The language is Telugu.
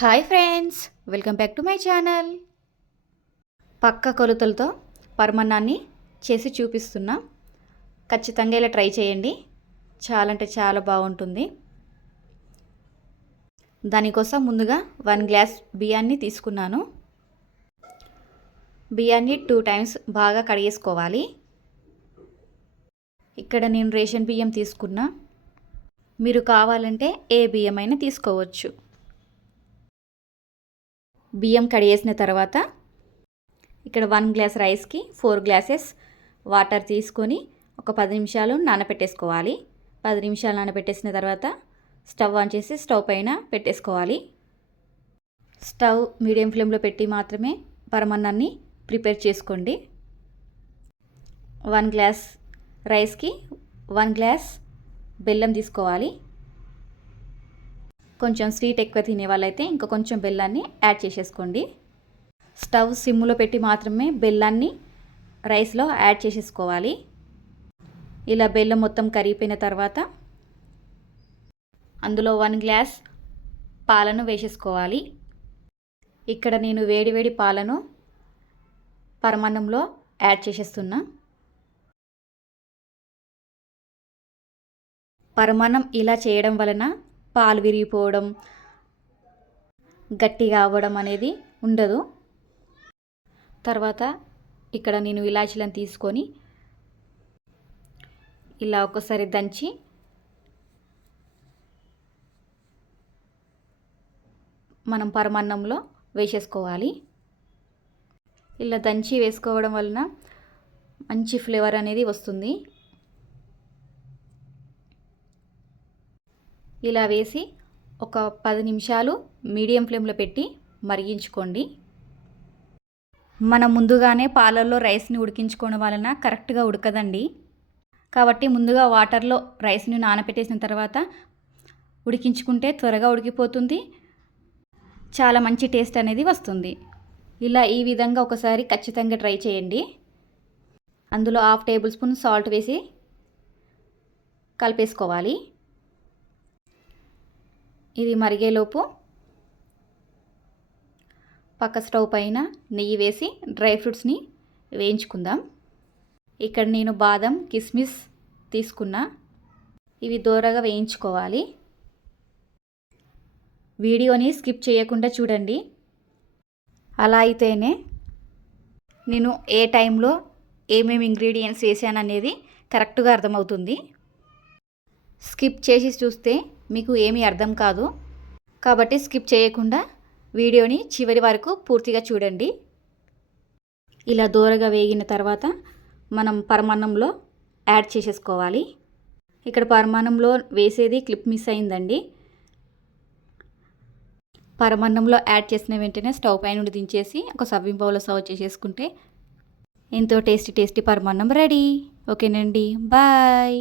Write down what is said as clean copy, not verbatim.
Hi friends, welcome back to my channel. పక్క కొలతలతో పరమాన్నాన్ని చేసి చూపిస్తున్నా. ఖచ్చితంగా ఇలా ట్రై చేయండి. చాలా అంటే చాలా బాగుంటుంది. దానికోసం ముందుగా 1 గ్లాస్ బియ్యాన్ని తీసుకున్నాను. బియ్యాన్ని 2 టైమ్స్ బాగా కడిగేసుకోవాలి. ఇక్కడ నేను రేషన్ బియ్యం తీసుకున్నా. మీరు కావాలంటే ఏ బియ్యమైనా తీసుకోవచ్చు. బియ్యం కడిగేసిన తర్వాత ఇక్కడ 1 గ్లాస్ రైస్కి 4 గ్లాసెస్ వాటర్ తీసుకొని ఒక 10 నిమిషాలు నానబెట్టేసుకోవాలి. 10 నిమిషాలు నానబెట్టేసిన తర్వాత స్టవ్ ఆన్ చేసి స్టవ్ పైన పెట్టేసుకోవాలి. స్టవ్ మీడియం ఫ్లేమ్లో పెట్టి మాత్రమే పరమాన్నాన్ని ప్రిపేర్ చేసుకోండి. 1 గ్లాస్ రైస్కి 1 గ్లాస్ బెల్లం తీసుకోవాలి. కొంచెం స్వీట్ ఎక్కువ తినే వాళ్ళైతే ఇంకా కొంచెం బెల్లాన్ని యాడ్ చేసేసుకోండి. స్టవ్ సిమ్లో పెట్టి మాత్రమే బెల్లాన్ని రైస్లో యాడ్ చేసేసుకోవాలి. ఇలా బెల్లం మొత్తం కరిగిపోయిన తర్వాత అందులో 1 గ్లాస్ పాలను వేసేసుకోవాలి. ఇక్కడ నేను వేడివేడి పాలను పరమాన్నంలో యాడ్ చేసేస్తున్నా. పరమాన్నం ఇలా చేయడం వలన పాలు విరిగిపోవడం, గట్టిగా అవ్వడం అనేది ఉండదు. తర్వాత ఇక్కడ నేను ఇలాచీలను తీసుకొని ఇలా ఒకసారి దంచి మనం పరమాన్నంలో వేసేసుకోవాలి. ఇలా దంచి వేసుకోవడం వలన మంచి ఫ్లేవర్ అనేది వస్తుంది. ఇలా వేసి ఒక 10 నిమిషాలు మీడియం ఫ్లేమ్లో పెట్టి మరిగించుకోండి. మనం ముందుగానే పాలల్లో రైస్ని ఉడికించుకోవడం వలన కరెక్ట్గా ఉడకదండి. కాబట్టి ముందుగా వాటర్లో రైస్ని నానబెట్టేసిన తర్వాత ఉడికించుకుంటే త్వరగా ఉడికిపోతుంది. చాలా మంచి టేస్ట్ అనేది వస్తుంది. ఇలా ఈ విధంగా ఒకసారి ఖచ్చితంగా ట్రై చేయండి. అందులో 1/2 టేబుల్ స్పూన్ సాల్ట్ వేసి కలిపేసుకోవాలి. ఇది మరిగేలోపు పక్క స్టవ్ పైన నెయ్యి వేసి డ్రై ఫ్రూట్స్ని వేయించుకుందాం. ఇక్కడ నేను బాదం, కిస్మిస్ తీసుకున్నా. ఇవి దోరగా వేయించుకోవాలి. వీడియోని స్కిప్ చేయకుండా చూడండి. అలా అయితేనే నేను ఏ టైంలో ఏమేమి ఇంగ్రీడియంట్స్ వేసాననేది కరెక్ట్గా అర్థమవుతుంది. స్కిప్ చేసి చూస్తే మీకు ఏమీ అర్థం కాదు. కాబట్టి స్కిప్ చేయకుండా వీడియోని చివరి వరకు పూర్తిగా చూడండి. ఇలా దోరగా వేగిన తర్వాత మనం పరమాన్నంలో యాడ్ చేసేసుకోవాలి. ఇక్కడ పరమాన్నంలో వేసేది క్లిప్ మిస్ అయిందండి. పరమాన్నంలో యాడ్ చేసిన వెంటనే స్టవ్ పై నుండి దించేసి ఒక సర్వింగ్ బౌల్లో సర్వ్ చేసేసుకుంటే ఎంతో టేస్టీ పరమాన్నం రెడీ. ఓకేనండి, బాయ్.